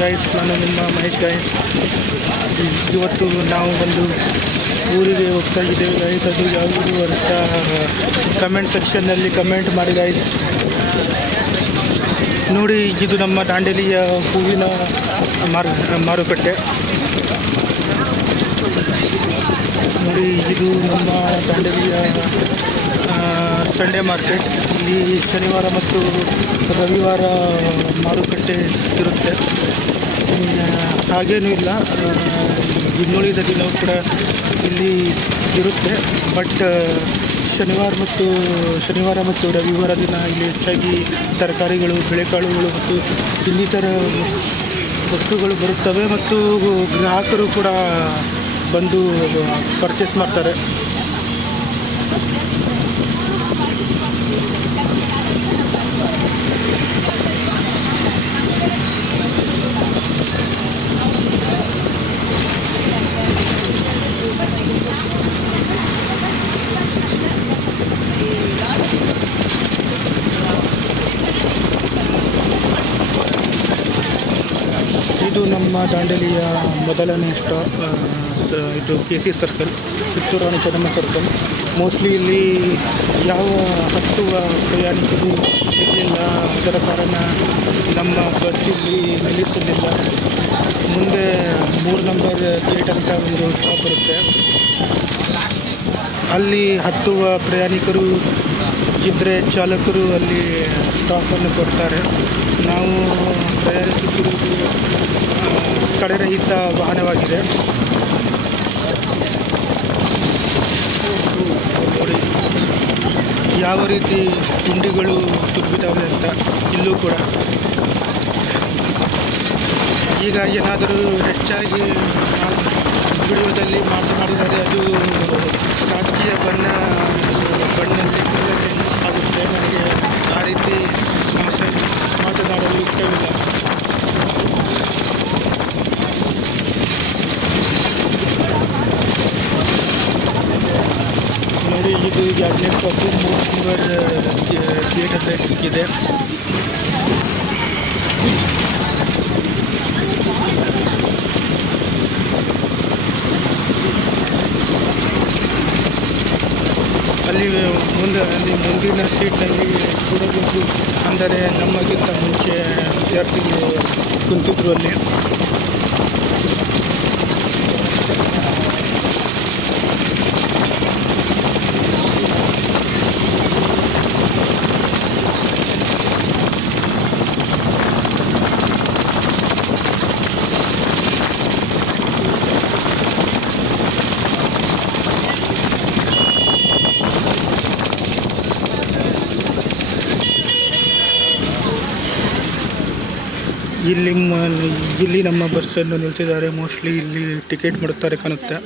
Guys ನಾನು ನಿಮ್ಮ Mahesh guys ಇವತ್ತು ನಾವು ಒಂದು ಊರಿಗೆ ಹೋಗ್ತಾ ಇದ್ದೇವೆ ಗಾಯಸ್ ಅದು ಯಾವುದು ಅಂತ ಕಮೆಂಟ್ ಸೆಕ್ಷನ್ನಲ್ಲಿ ಕಮೆಂಟ್ ಮಾಡಿ ಗಾಯ್ಸ್ ನೋಡಿ, ಇದು ನಮ್ಮ ದಾಂಡೇಲಿಯ ಹೂವಿನ ಮಾರು, ಮಾರುಕಟ್ಟೆ. ನೋಡಿ, ಇದು ನಮ್ಮ ದಾಂಡೇಲಿಯ ಸಂಡೇ ಮಾರ್ಕೆಟ್ ಇಲ್ಲಿ ಶನಿವಾರ ಮತ್ತು ರವಿವಾರ ಮಾರುಕಟ್ಟೆ ಇರುತ್ತೆ. ಹಾಗೇನೂ ಇಲ್ಲ. ಇನ್ನುಳಿದ ದಿನವೂ ಕೂಡ ಇಲ್ಲಿ ಇರುತ್ತೆ. ಬಟ್ ಶನಿವಾರ ಮತ್ತು ಶನಿವಾರ ಮತ್ತು ರವಿವಾರ ದಿನ ಇಲ್ಲಿ ಹೆಚ್ಚಾಗಿ ತರಕಾರಿಗಳು, ಬೆಳೆಕಾಳುಗಳು ಮತ್ತು ಇನ್ನಿತರ ವಸ್ತುಗಳು ಬರುತ್ತವೆ ಮತ್ತು ಗ್ರಾಹಕರು ಕೂಡ ಬಂದು ಪರ್ಚೇಸ್ ಮಾಡ್ತಾರೆ. ಇದು ನಮ್ಮ ದಾಂಡೇಲಿಯ ಮೊದಲನೇ ಸ್ಟಾಪ್ ಇದು K C circle Kittur Rani Chennamma circle mostly ಇಲ್ಲಿ ಯಾವ ಹತ್ತುವ ಪ್ರಯಾಣಿಕರು ಇರಲಿಲ್ಲ. ಅದರ ಕಾರಣ ನಮ್ಮ ಬಸ್ ಇಲ್ಲಿ ನಿಲ್ಲಿಸಲಿಲ್ಲ ಮುಂದೆ ಮೂರು ನಂಬರ್ ಗೇಟ್ ಅಂತ ಒಂದು ಸ್ಟಾಪ್ ಬರುತ್ತೆ. ಅಲ್ಲಿ ಹತ್ತುವ ಪ್ರಯಾಣಿಕರು ಇದ್ದರೆ ಚಾಲಕರು ಅಲ್ಲಿ ಸ್ಟಾಪನ್ನು ಕೊಡ್ತಾರೆ. ನಾವು ತಯಾರಿಸುತ್ತಿರುವುದು ತಡೆರಹಿತ ವಾಹನವಾಗಿದೆ. ಯಾವ ರೀತಿ ಗುಂಡಿಗಳು ತುಂಬಿದ್ದಾವೆ ಅಂತ ಇಲ್ಲೂ ಕೂಡ. ಈಗ ಏನಾದರೂ ಹೆಚ್ಚಾಗಿ ವಿಡಿಯೋದಲ್ಲಿ ಮಾತನಾಡಿದರೆ ಅದು ನೋಡಿ ಇದು ಎರಡನೇ ಸ್ಟಾಪು ಮೂರು ನಂಬರ್ ಗೇಟ್ ಹತ್ರ ಇದೆ ಅಲ್ಲಿ ಮುಂದೆ ಅಲ್ಲಿ ಮುಂದಿನ ಸೀಟಲ್ಲಿ ಕೂಡಬೇಕು ಅಂದರೆ ನಮಗಿಂತ ಮುಂಚೆ ವಿದ್ಯಾರ್ಥಿಗಳು ಕುಂತಿದ್ರು ಅಲ್ಲಿ. ಇಲ್ಲಿ ಇಲ್ಲಿ ನಮ್ಮ ಬಸ್ಸನ್ನು ನಿಲ್ಸಿದ್ದಾರೆ ಮೋಸ್ಟ್ಲಿ ಇಲ್ಲಿ ಟಿಕೆಟ್ ಮಾಡುತ್ತಾರೆ ಕಾಣುತ್ತೆ.